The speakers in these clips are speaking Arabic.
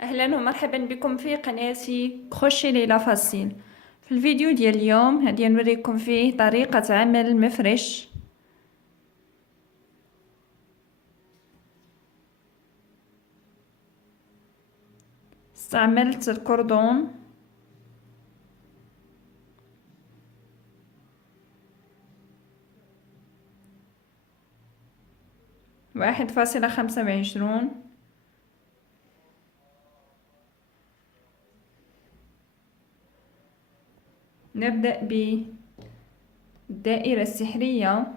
اهلا ومرحبا بكم في قناتي كروشي ليلى فاسيل. في الفيديو ديال اليوم هادي نوريكم فيه طريقة عمل المفرش. استعملت الكردون 1.25. نبدأ بالدائرة السحرية.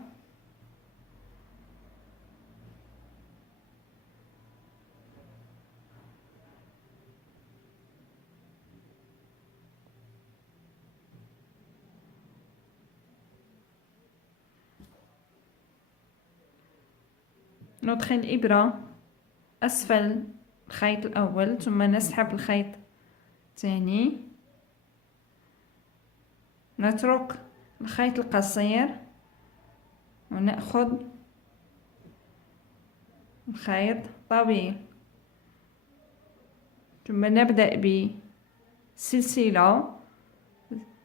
ندخل الإبرة أسفل الخيط الأول ثم نسحب الخيط الثاني، نترك الخيط القصير ونأخذ الخيط طويل، ثم نبدأ بسلسلة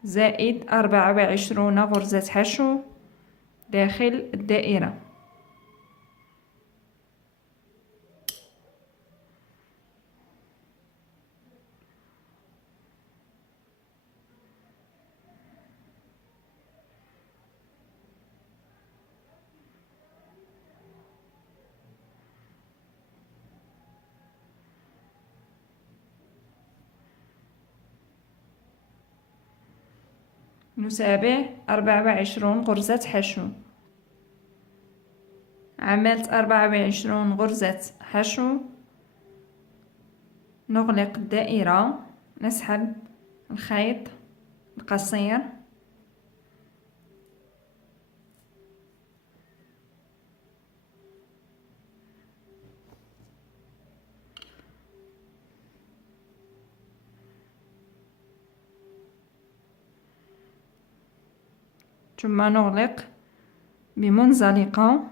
زائد 24 غرزة حشو داخل الدائرة. نتابع 24 غرزة حشو. عملت 24 غرزة حشو، نغلق الدائرة، نسحب الخيط القصير ثم نغلق بمنزلقة.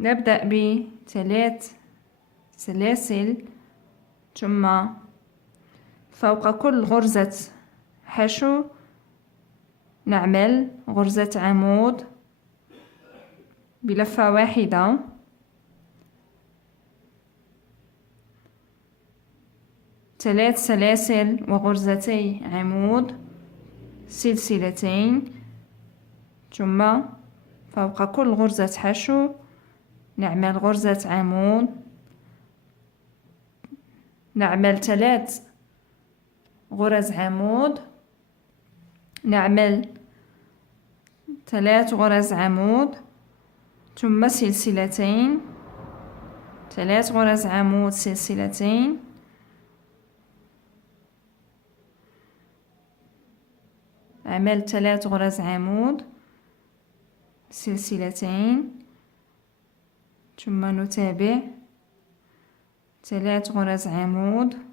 نبدأ بثلاث سلاسل، ثم فوق كل غرزة حشو نعمل غرزة عمود بلفة واحدة، ثلاث سلاسل وغرزتي عمود، سلسلتين، ثم فوق كل غرزة حشو نعمل غرزة عمود، نعمل ثلاث غرز عمود، نعمل ثلاث غرز عمود، ثم سلسلتين، ثلاث غرز عمود، سلسلتين، عملت ثلاث غرز عمود، سلسلتين، ثم نتابع ثلاث غرز عمود،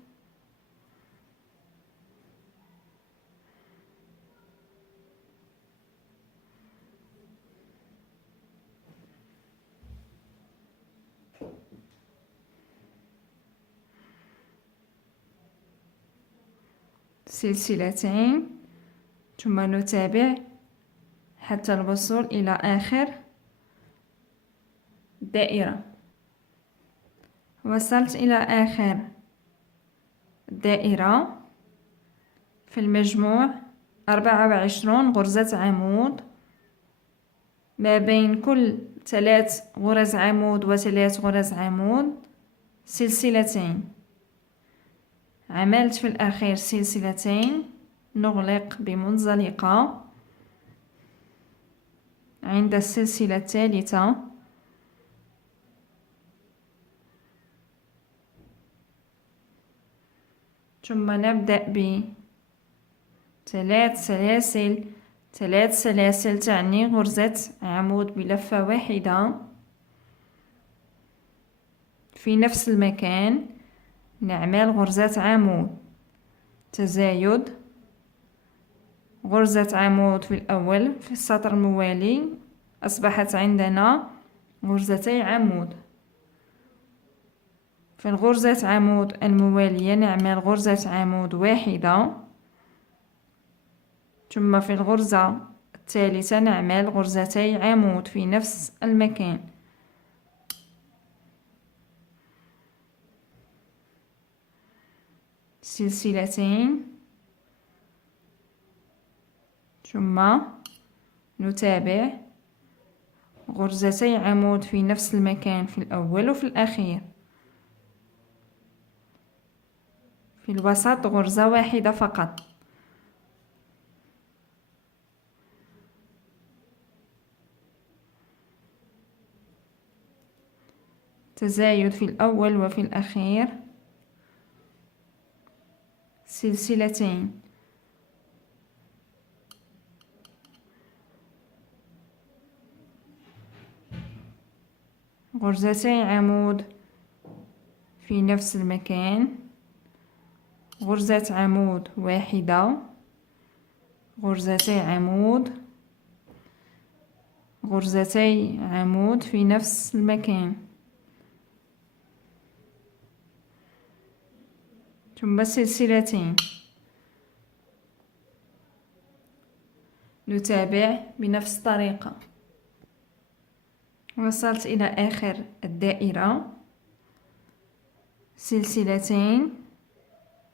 سلسلتين، ثم نتابع حتى الوصول إلى آخر الدائرة. وصلت إلى آخر الدائرة، في المجموع 24 غرزة عمود، ما بين كل ثلاث غرز عمود وثلاث غرز عمود سلسلتين. عملت في الأخير سلسلتين، نغلق بمنزلقة عند السلسلة الثالثة، ثم نبدأ بثلاث سلاسل. ثلاث سلاسل تعني غرزة عمود بلفة واحدة، في نفس المكان نعمل غرزة عمود، تزايد، غرزة عمود في الأول في السطر الموالي، أصبحت عندنا غرزتي عمود. في الغرزة عمود الموالية نعمل غرزة عمود واحدة، ثم في الغرزة الثالثة نعمل غرزتي عمود في نفس المكان. سلسلتين، ثم نتابع غرزتي عمود في نفس المكان في الأول وفي الأخير. في الوسط غرزة واحدة فقط. تزايد في الأول وفي الأخير. سلسلتين، غرزتي عمود في نفس المكان، غرزة عمود واحدة، غرزتي عمود، غرزتي عمود في نفس المكان، ثم سلسلتين. نتابع بنفس الطريقة. وصلت إلى آخر الدائرة، سلسلتين،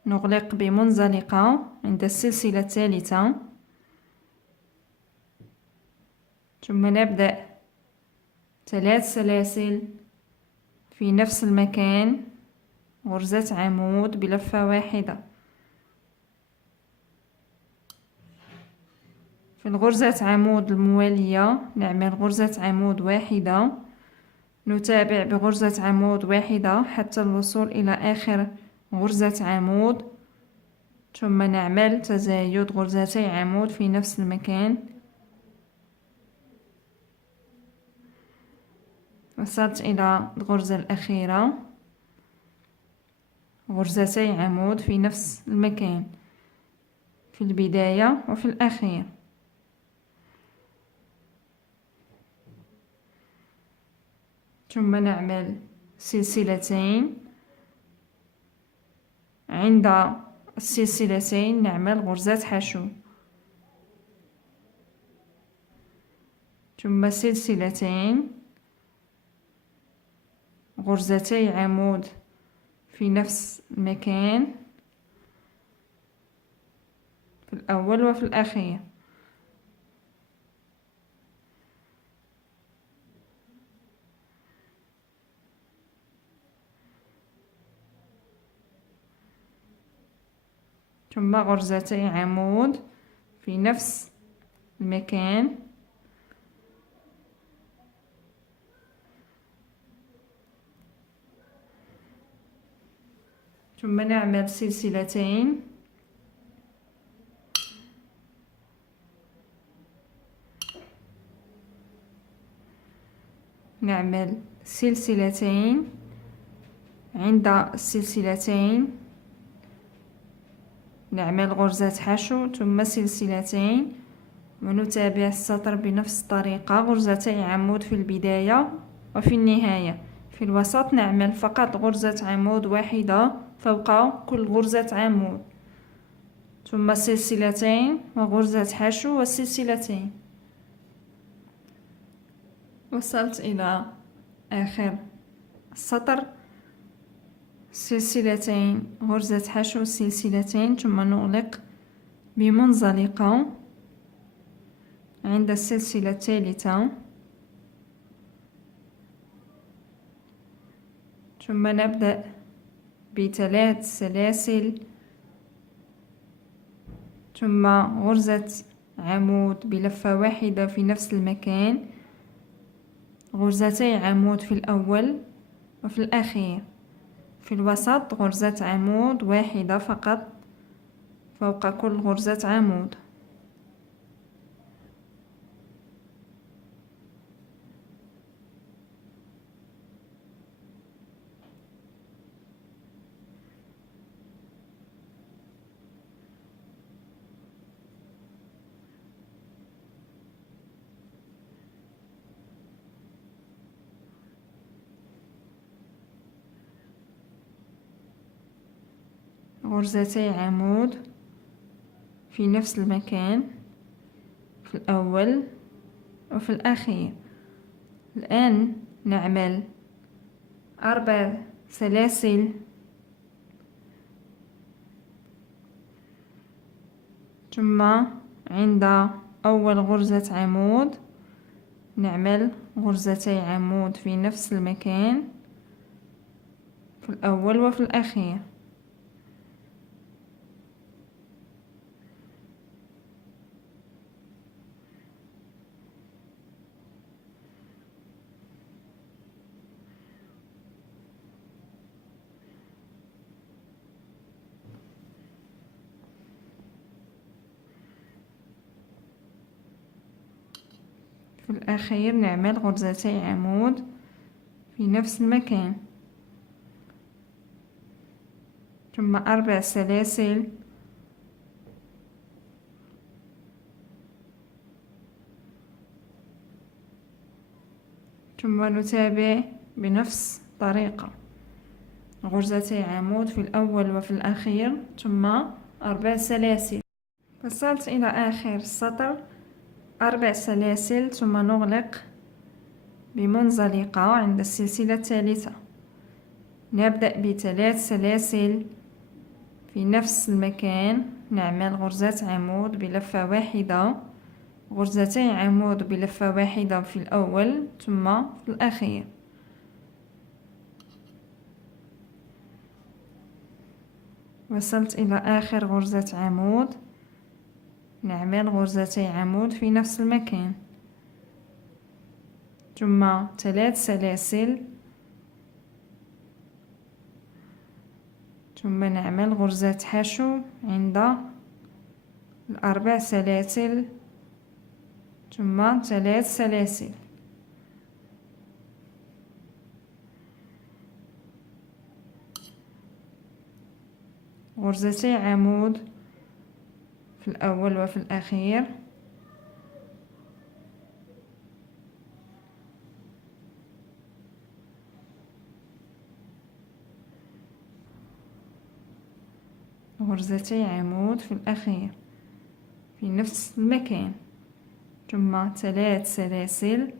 نغلق بمنزلقة عند السلسلة الثالثة، ثم نبدأ 3 سلاسل في نفس المكان، غرزة عمود بلفة واحدة. في الغرزة عمود الموالية نعمل غرزة عمود واحدة، نتابع بغرزة عمود واحدة حتى الوصول إلى آخر غرزة عمود، ثم نعمل تزايد غرزتي عمود في نفس المكان. وصلت إلى الغرزة الأخيرة، غرزتي عمود في نفس المكان في البداية وفي الأخير. ثم نعمل سلسلتين، عند السلسلتين نعمل غرزة حشو، ثم سلسلتين، غرزتي عمود في نفس المكان في الأول وفي الأخير. ثم غرزتي عمود في نفس المكان، ثم نعمل سلسلتين، نعمل سلسلتين، عند السلسلتين نعمل غرزة حشو ثم سلسلتين، ونتابع السطر بنفس الطريقة، غرزتي عمود في البداية وفي النهاية. في الوسط نعمل فقط غرزة عمود واحدة فوق كل غرزة عمود، ثم سلسلتين وغرزة حشو وسلسلتين. وصلت إلى آخر السطر، سلسلتين، غرزة حشو، سلسلتين، ثم نغلق بمنزلقة عند السلسلة الثالثة، ثم نبدأ ب3 سلاسل، ثم غرزة عمود بلفة واحدة في نفس المكان، غرزتي عمود في الأول وفي الأخير. في الوسط غرزة عمود واحدة فقط فوق كل غرزة عمود. غرزتي عمود في نفس المكان في الأول وفي الأخير. الآن نعمل 4 سلاسل ثم عند أول غرزة عمود نعمل غرزتي عمود في نفس المكان في الأول وفي الأخير. في الأخير نعمل غرزتي عمود في نفس المكان ثم 4 سلاسل ثم نتابع بنفس الطريقة غرزتي عمود في الأول وفي الأخير ثم 4 سلاسل. وصلت إلى آخر السطر 4 سلاسل ثم نغلق بمنزلقة عند السلسلة الثالثة. نبدأ ب3 سلاسل في نفس المكان، نعمل غرزة عمود بلفة واحدة، غرزتين عمود بلفة واحدة في الأول ثم في الأخير. وصلت إلى آخر غرزة عمود، نعمل غرزتي عمود في نفس المكان ثم 3 سلاسل ثم نعمل غرزة حشو عند 4 سلاسل ثم 3 سلاسل. غرزتي عمود في الأول وفي الأخير، غرزتي عمود في الأخير في نفس المكان ثم 3 سلاسل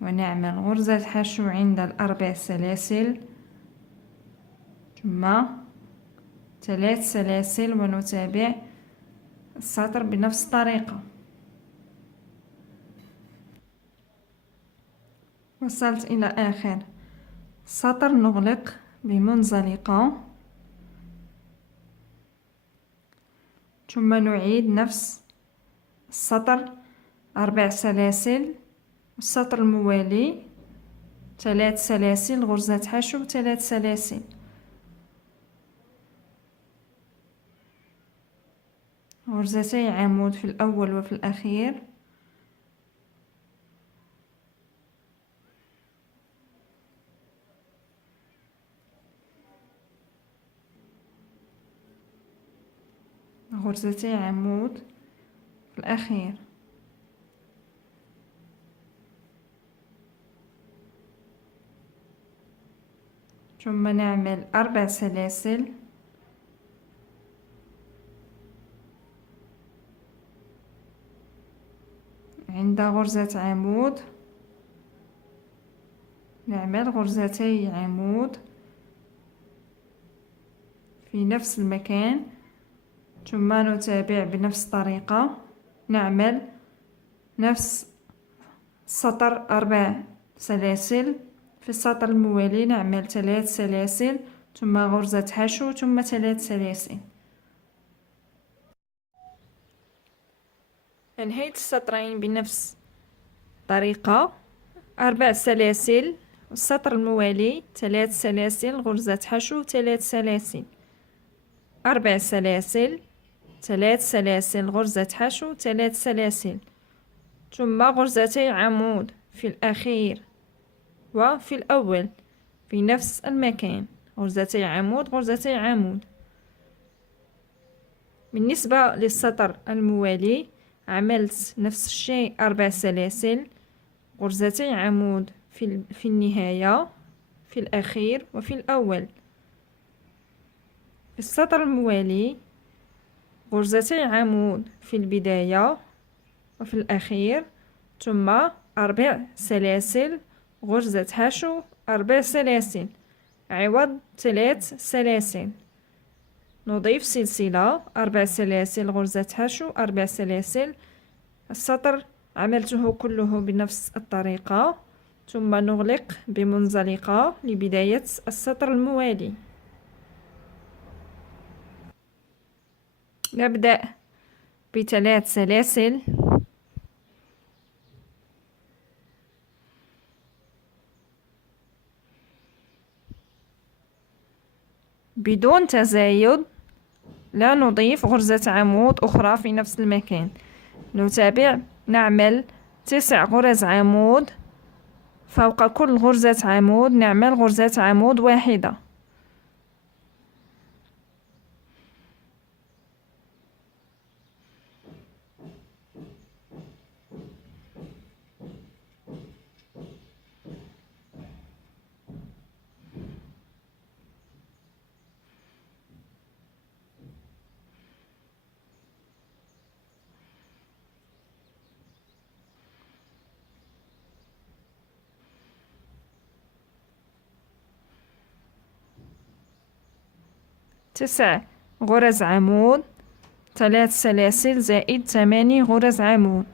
ونعمل غرزة حشو عند 4 سلاسل ثم 3 سلاسل ونتابع السطر بنفس الطريقة. وصلت إلى آخر سطر، نغلق بمنزلقة ثم نعيد نفس السطر 4 سلاسل، والسطر الموالي 3 سلاسل غرزة حشو 3 سلاسل. غرزتي عمود في الأول وفي الأخير، غرزتي عمود في الأخير، ثم نعمل 4 سلاسل عند غرزة عمود، نعمل غرزتي عمود في نفس المكان ثم نتابع بنفس الطريقة، نعمل نفس السطر 4 سلاسل، في السطر الموالي نعمل 3 سلاسل ثم غرزة حشو ثم 3 سلاسل. انهيت السطرين بنفس الطريقة، 4 سلاسل والسطر الموالي 3 سلاسل غرزة حشو 3 سلاسل، 4 سلاسل 3 سلاسل غرزة حشو 3 سلاسل ثم غرزتي عمود في الأخير وفي الأول في نفس المكان، غرزتي عمود غرزتي عمود. بالنسبة للسطر الموالي عملت نفس الشيء 4 سلاسل غرزتي عمود في النهاية في الأخير وفي الأول في السطر الموالي غرزتي عمود في البداية وفي الأخير، ثم 4 سلاسل غرزة حشو 4 سلاسل عوض 3 سلاسل. نضيف سلسلة 4 سلاسل غرزة حشو 4 سلاسل. السطر عملته كله بنفس الطريقة، ثم نغلق بمنزلقة لبداية السطر الموالي. نبدأ ب3 سلاسل بدون تزايد، لا نضيف غرزة عمود أخرى في نفس المكان. نتابع، نعمل 9 غرز عمود، فوق كل غرزة عمود نعمل غرزة عمود واحدة. تسع غرز عمود، 3 سلاسل زائد 8 غرز عمود،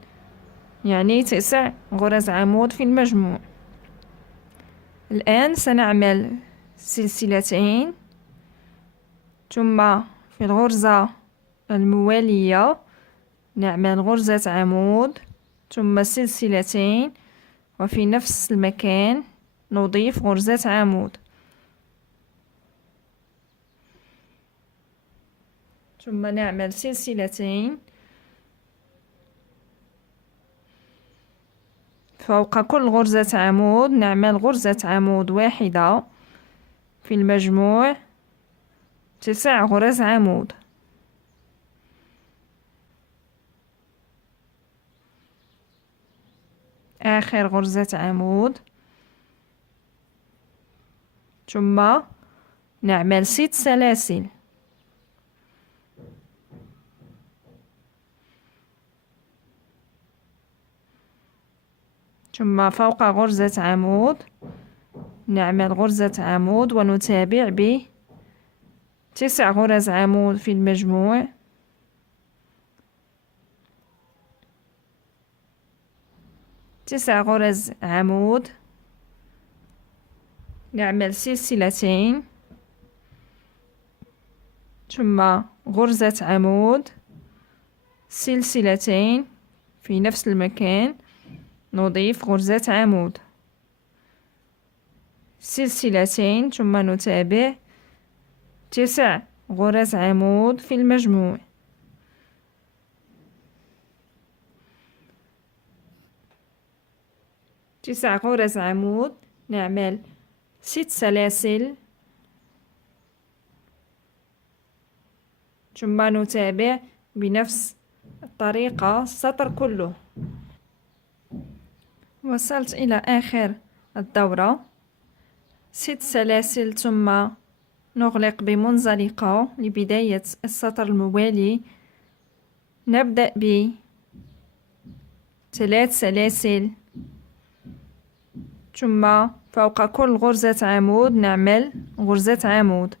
يعني 9 غرز عمود في المجموع. الآن سنعمل سلسلتين، ثم في الغرزة الموالية نعمل غرزة عمود ثم سلسلتين، وفي نفس المكان نضيف غرزة عمود، ثم نعمل سلسلتين. فوق كل غرزة عمود نعمل غرزة عمود واحدة، في المجموع 9 غرز عمود. آخر غرزة عمود، ثم نعمل 6 سلاسل، ثم فوق غرزة عمود نعمل غرزة عمود، ونتابع ب9 غرز عمود في المجموع. تسع غرز عمود، نعمل سلسلتين، ثم غرزة عمود، سلسلتين في نفس المكان، نضيف غرزة عمود، سلسلتين، ثم نتابع 9 غرز عمود في المجموع. تسع غرز عمود، نعمل 6 سلاسل، ثم نتابع بنفس الطريقة السطر كله. وصلت إلى آخر الدورة، 6 سلاسل ثم نغلق بمنزلقة لبداية السطر الموالي. نبدأ ب3 سلاسل، ثم فوق كل غرزة عمود نعمل غرزة عمود،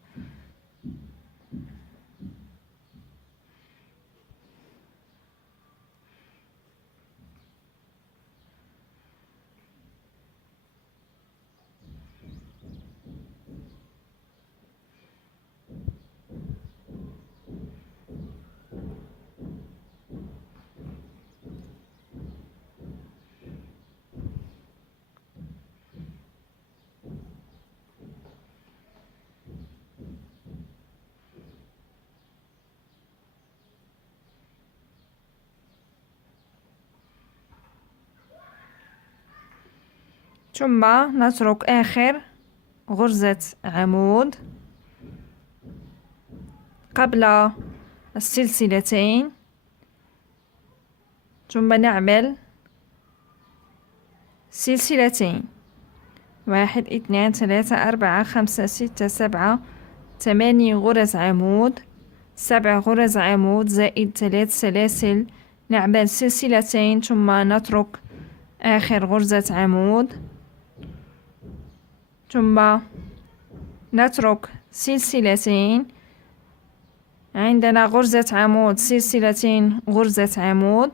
ثم نترك آخر غرزة عمود قبل السلسلتين، ثم نعمل سلسلتين، 1 2 3 4 5 6 7 8 غرز عمود، 7 غرز عمود زائد 3 سلاسل. نعمل سلسلتين ثم نترك آخر غرزة عمود، ثم نترك سلسلتين. عندنا غرزة عمود، سلسلتين، غرزة عمود.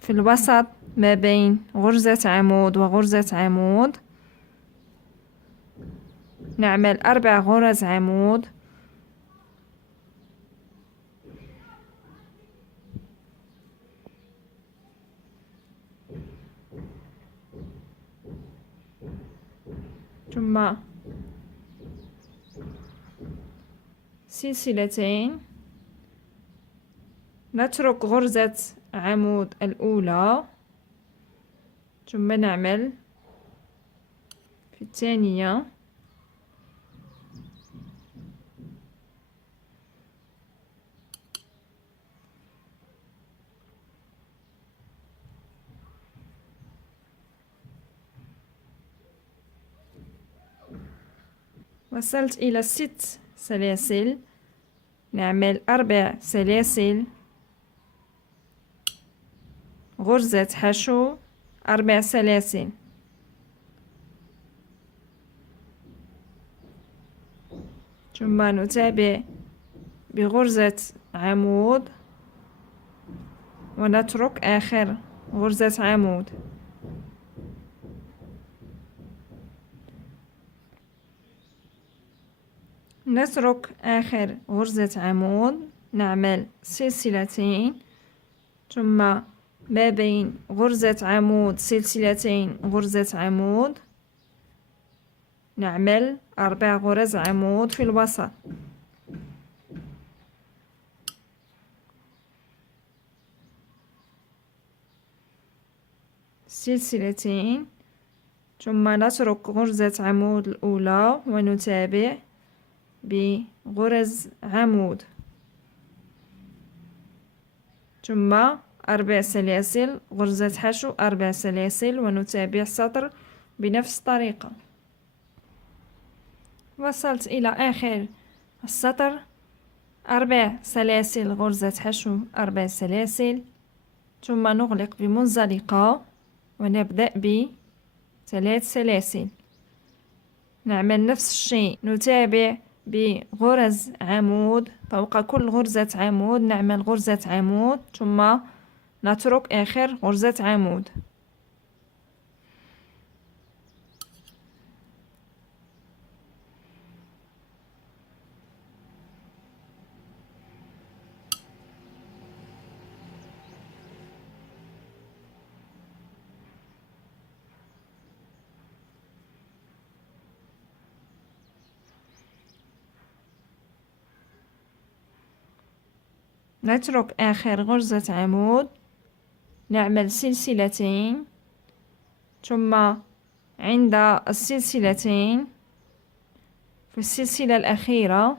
في الوسط ما بين غرزة عمود وغرزة عمود نعمل 4 غرز عمود، ثم سلسلتين. نترك غرزة عمود الأولى ثم نعمل في الثانية، وصلت إلى 6 سلاسل. نعمل 4 سلاسل، غرزة حشو، 4 سلاسل، ثم نتابع بغرزة عمود ونترك آخر غرزة عمود. نترك آخر غرزة عمود، نعمل سلسلتين، ثم ما بين غرزة عمود سلسلتين، غرزة عمود، نعمل 4 غرز عمود في الوسط. سلسلتين، ثم نترك غرزة عمود الأولى ونتابع بغرز عمود، ثم 4 سلاسل، غرزة حشو، 4 سلاسل، ونتابع السطر بنفس الطريقة. وصلت إلى آخر السطر، 4 سلاسل، غرزة حشو، 4 سلاسل، ثم نغلق بمنزلقة ونبدأ ب3 سلاسل. نعمل نفس الشيء، نتابع بغرز عمود، فوق كل غرزة عمود نعمل غرزة عمود ثم نترك آخر غرزة عمود. نترك آخر غرزة عمود، نعمل سلسلتين، ثم عند السلسلتين في السلسلة الأخيرة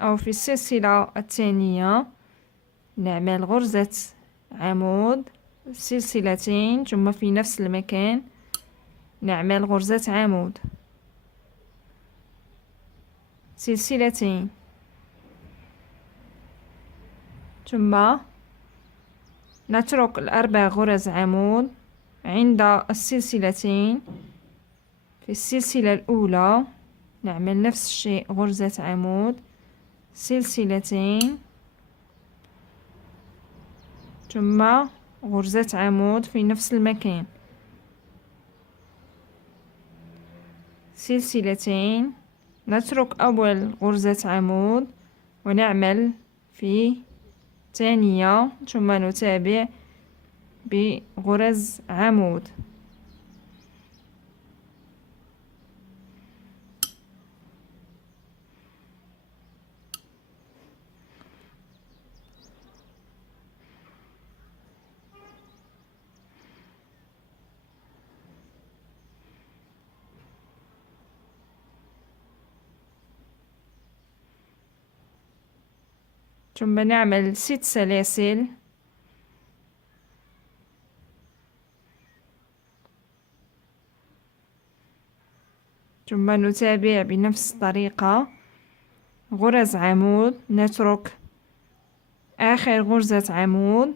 أو في السلسلة الثانية نعمل غرزة عمود، سلسلتين، ثم في نفس المكان نعمل غرزة عمود، سلسلتين، ثم نترك 4 غرز عمود عند السلسلتين. في السلسلة الأولى نعمل نفس الشيء، غرزة عمود، سلسلتين، ثم غرزة عمود في نفس المكان، سلسلتين، نترك أول غرزة عمود ونعمل في ثانية، ثم نتابع بغرز عمود. ثم نعمل 6 سلاسل، ثم نتابع بنفس الطريقة غرز عمود، نترك آخر غرزة عمود،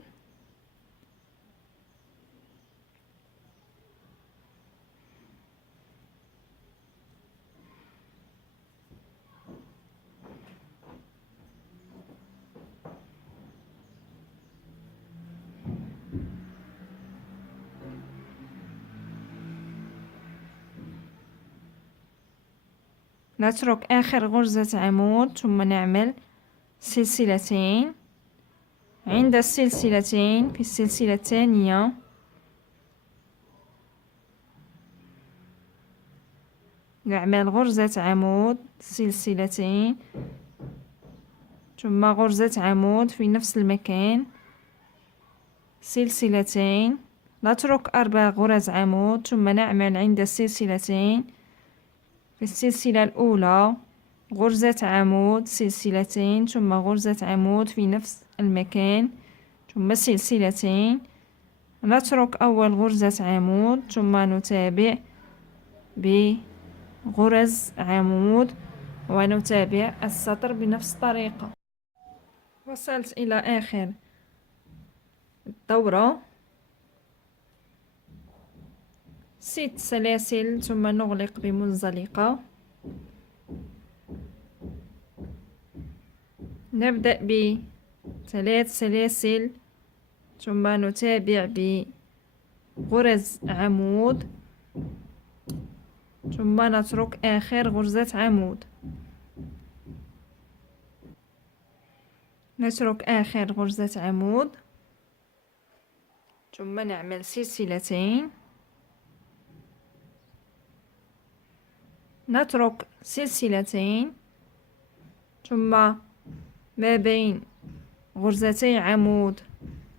نترك آخر غرزة عمود ثم نعمل سلسلتين. عند السلسلتين في السلسلة الثانية نعمل غرزة عمود، سلسلتين، ثم غرزة عمود في نفس المكان، سلسلتين، نترك 4 غرز عمود ثم نعمل عند السلسلتين في السلسلة الأولى غرزة عمود، سلسلتين، ثم غرزة عمود في نفس المكان، ثم سلسلتين، نترك أول غرزة عمود ثم نتابع بغرز عمود ونتابع السطر بنفس الطريقة. وصلت إلى آخر الدورة، 6 سلاسل ثم نغلق بمنزلقة. نبدأ ب3 سلاسل ثم نتابع بغرز عمود ثم نترك آخر غرزة عمود، نترك آخر غرزة عمود ثم نعمل سلسلتين، نترك سلسلتين، ثم ما بين غرزتي عمود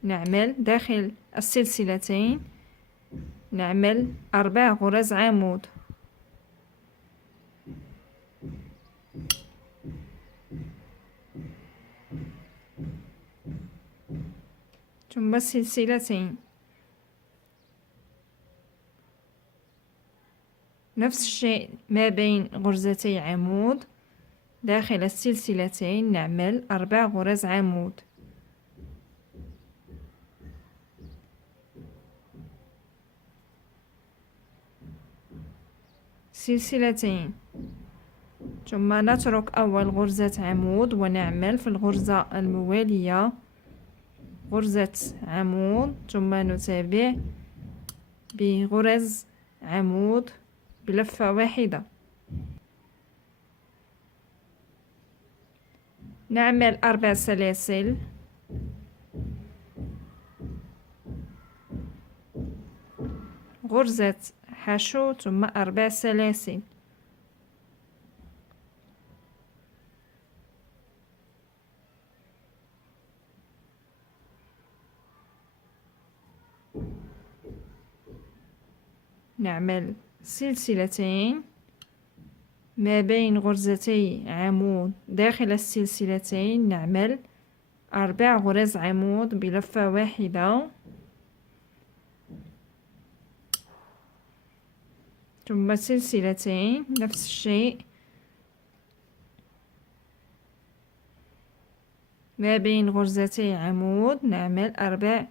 نعمل داخل السلسلتين نعمل 4 غرز عمود، ثم سلسلتين. نفس الشيء ما بين غرزتي عمود داخل السلسلتين نعمل 4 غرز عمود، سلسلتين، ثم نترك أول غرزة عمود ونعمل في الغرزة الموالية غرزة عمود ثم نتابع بغرز عمود بلفة واحدة. نعمل 4 سلاسل، غرزة حشو ثم 4 سلاسل، نعمل سلسلتين ما بين غرزتي عمود داخل السلسلتين نعمل 4 غرز عمود بلفة واحدة، ثم سلسلتين، نفس الشيء ما بين غرزتي عمود نعمل 4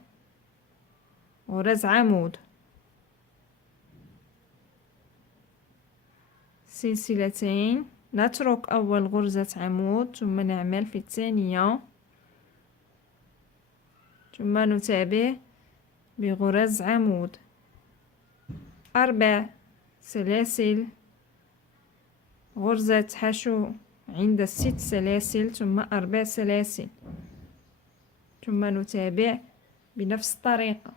غرز عمود، سلسلتين، نترك أول غرزة عمود ثم نعمل في الثانية ثم نتابع بغرز عمود، 4 سلاسل، غرزة حشو عند 6 سلاسل ثم 4 سلاسل، ثم نتابع بنفس الطريقة.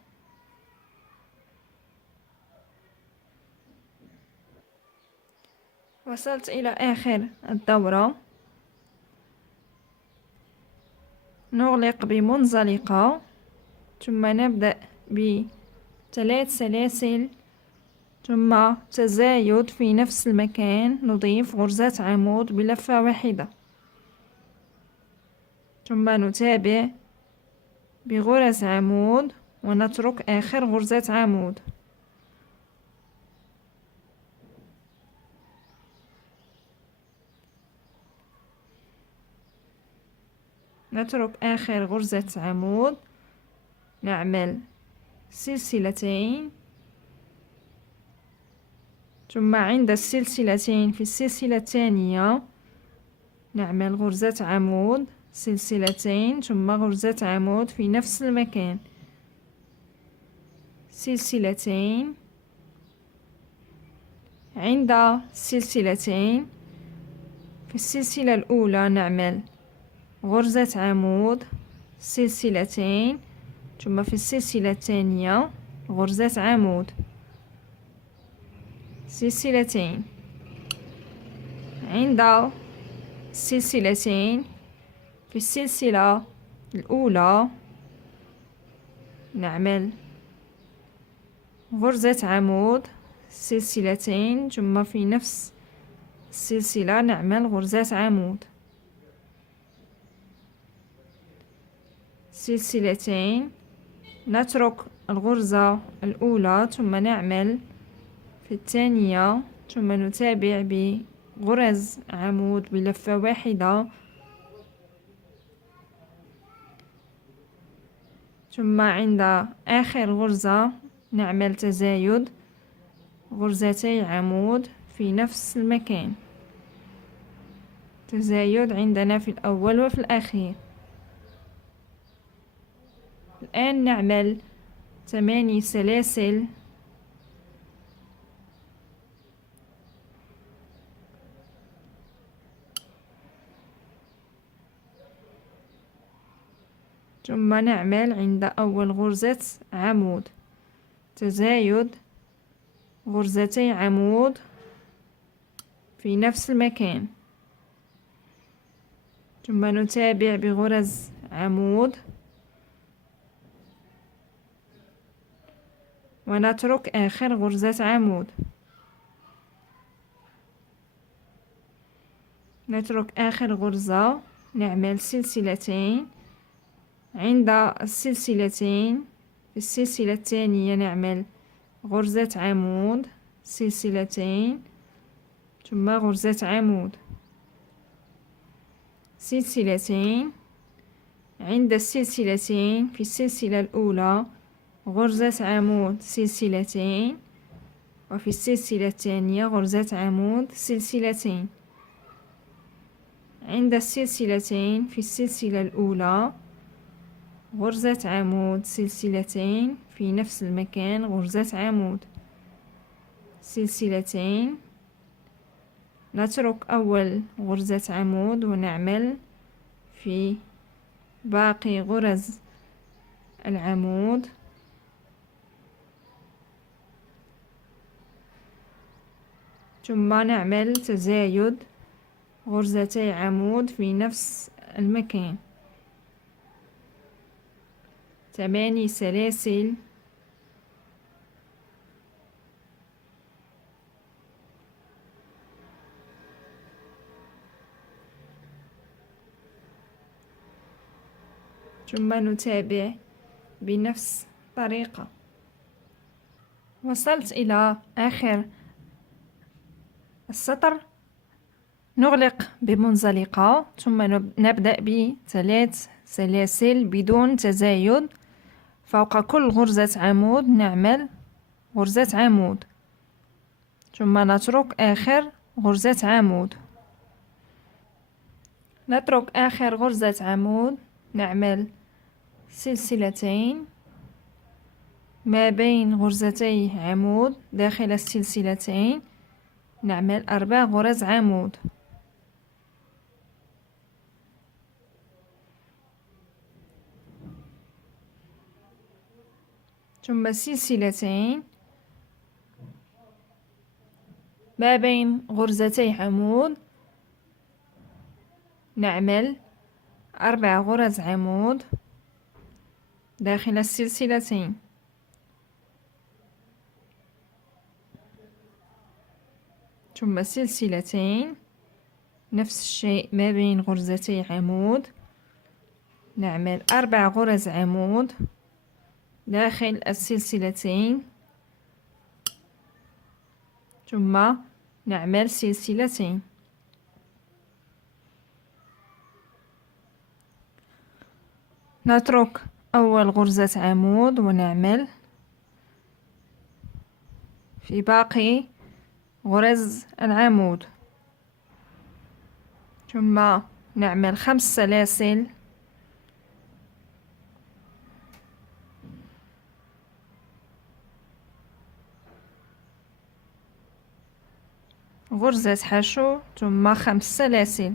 وصلت إلى آخر الدورة، نغلق بمنزلقة ثم نبدأ ب3 سلاسل ثم تزايد في نفس المكان نضيف غرزة عمود بلفة واحدة، ثم نتابع بغرز عمود ونترك آخر غرزة عمود، نترك آخر غرزة عمود، نعمل سلسلتين، ثم عند السلسلتين في السلسلة الثانية نعمل غرزة عمود، سلسلتين ثم غرزة عمود في نفس المكان، سلسلتين، عند السلسلتين في السلسلة الأولى نعمل غرزة عمود، سلسلتين، ثم في السلسلة الثانية غرزة عمود، سلسلتين، عند السلسلتين في السلسلة الأولى نعمل غرزة عمود، سلسلتين، ثم في نفس السلسلة نعمل غرزة عمود، سلسلتين، نترك الغرزة الأولى ثم نعمل في الثانية، ثم نتابع بغرز عمود بلفة واحدة، ثم عند آخر غرزة نعمل تزايد، غرزتي عمود في نفس المكان، تزايد عندنا في الأول وفي الأخير. الآن نعمل 8 سلاسل، ثم نعمل عند أول غرزة عمود تزايد، غرزتي عمود في نفس المكان، ثم نتابع بغرز عمود ونترك آخر غرزة عمود، نترك آخر غرزة، نعمل سلسلتين، عند السلسلتين في السلسلة الثانية نعمل غرزة عمود، سلسلتين، ثم غرزة عمود، سلسلتين، عند السلسلتين في السلسلة الأولى غرزة عمود، سلسلتين، وفي السلسلة الثانية غرزة عمود، سلسلتين، عند السلسلتين في السلسلة الأولى غرزة عمود، سلسلتين، في نفس المكان غرزة عمود، سلسلتين، نترك أول غرزة عمود ونعمل في باقي غرز العمود، ثم نعمل تزايد، غرزتي عمود في نفس المكان، 8 سلاسل، ثم نتابع بنفس الطريقة. وصلت إلى آخر السطر، نغلق بمنزلقة، ثم نبدأ ب3 سلاسل بدون تزايد، فوق كل غرزة عمود نعمل غرزة عمود، ثم نترك آخر غرزة عمود، نترك آخر غرزة عمود، نعمل سلسلتين ما بين غرزتي عمود داخل السلسلتين، نعمل 4 غرز عمود، ثم سلسلتين ما بين غرزتي عمود، نعمل 4 غرز عمود داخل السلسلتين، ثم سلسلتين، نفس الشيء ما بين غرزتي عمود، نعمل 4 غرز عمود داخل السلسلتين، ثم نعمل سلسلتين. نترك أول غرزة عمود ونعمل في باقي غرز العمود، ثم نعمل 5 سلاسل غرزة حشو ثم 5 سلاسل،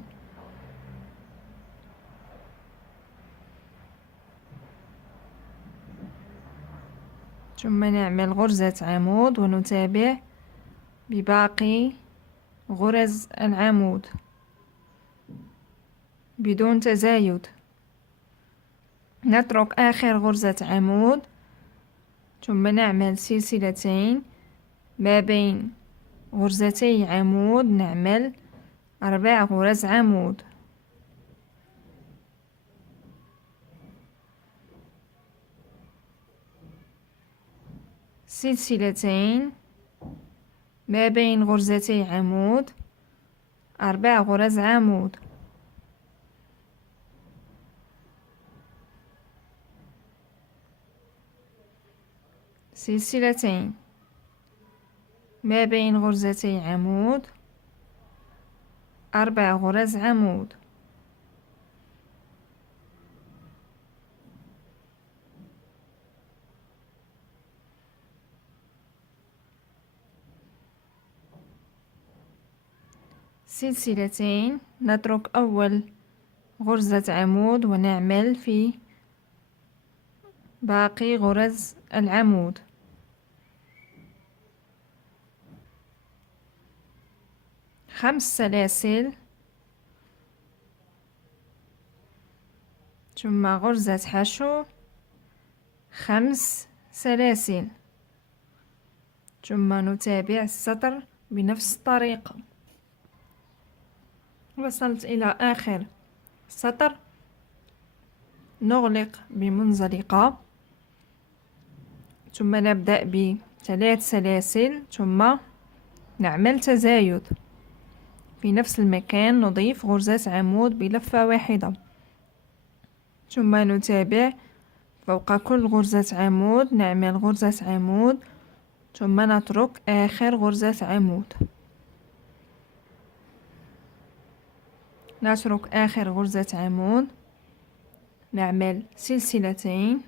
ثم نعمل غرزة عمود ونتابع بباقي غرز العمود بدون تزايد. نترك آخر غرزة عمود ثم نعمل سلسلتين ما بين غرزتي عمود، نعمل 4 غرز عمود، سلسلتين ما بين غرزتي عمود، 4 غرز عمود، سلسلتين ما بين غرزتي عمود، 4 غرز عمود، سلسلتين. نترك أول غرزة عمود ونعمل في باقي غرز العمود، خمس سلاسل ثم غرزة حشو، 5 سلاسل، ثم نتابع السطر بنفس الطريقة. وصلت إلى آخر السطر، نغلق بمنزلقة ثم نبدأ ب3 سلاسل ثم نعمل تزايد في نفس المكان، نضيف غرزة عمود بلفة واحدة، ثم نتابع فوق كل غرزة عمود نعمل غرزة عمود ثم نترك آخر غرزة عمود، نترك آخر غرزة عمود، نعمل سلسلتين.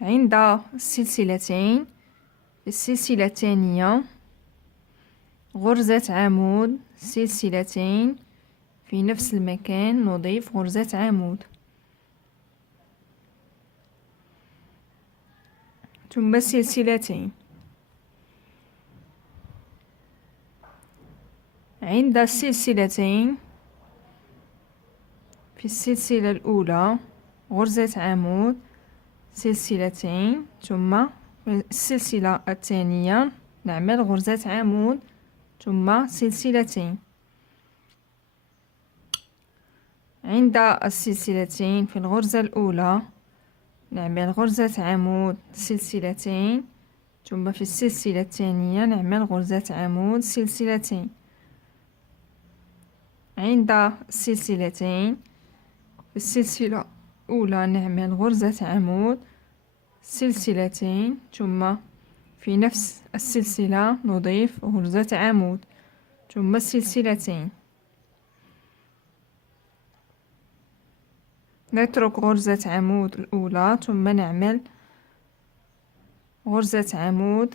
عند السلسلتين في السلسلة الثانية غرزة عمود، سلسلتين في نفس المكان نضيف غرزة عمود، ثم سلسلتين. عند السلسلتين في السلسلة الأولى غرزة عمود، سلسلتين، ثم في السلسلة الثانية نعمل غرزة عمود ثم سلسلتين. عند السلسلتين في الغرزة الأولى نعمل غرزة عمود، سلسلتين، ثم في السلسلة الثانية نعمل غرزة عمود، سلسلتين. عند السلسلتين في السلسلة الأولى نعمل غرزة عمود، سلسلتين، ثم في نفس السلسلة نضيف غرزة عمود ثم سلسلتين. نترك غرزة عمود الأولى ثم نعمل غرزة عمود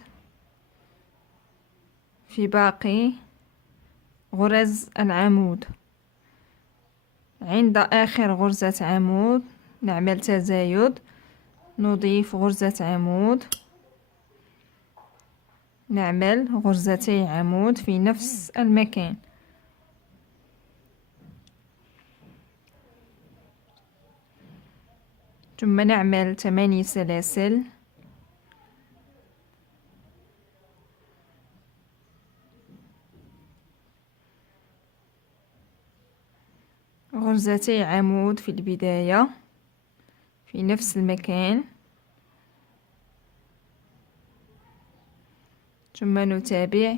في باقي غرز العمود. عند آخر غرزة عمود نعمل تزايد، نضيف غرزة عمود، نعمل غرزتي عمود في نفس المكان، ثم نعمل 8 سلاسل، غرزتي عمود في البداية في نفس المكان، ثم نتابع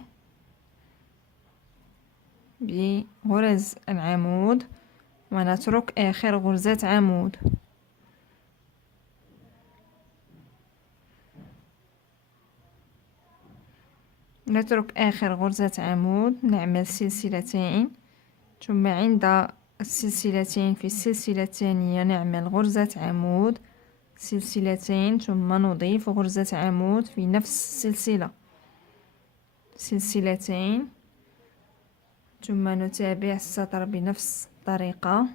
بغرز العمود ونترك آخر غرزة عمود. نترك آخر غرزة عمود، نعمل سلسلتين، ثم عند السلسلتين في السلسلة الثانية نعمل غرزة عمود، سلسلتين، ثم نضيف غرزة عمود في نفس السلسلة، سلسلتين، ثم نتابع السطر بنفس الطريقة.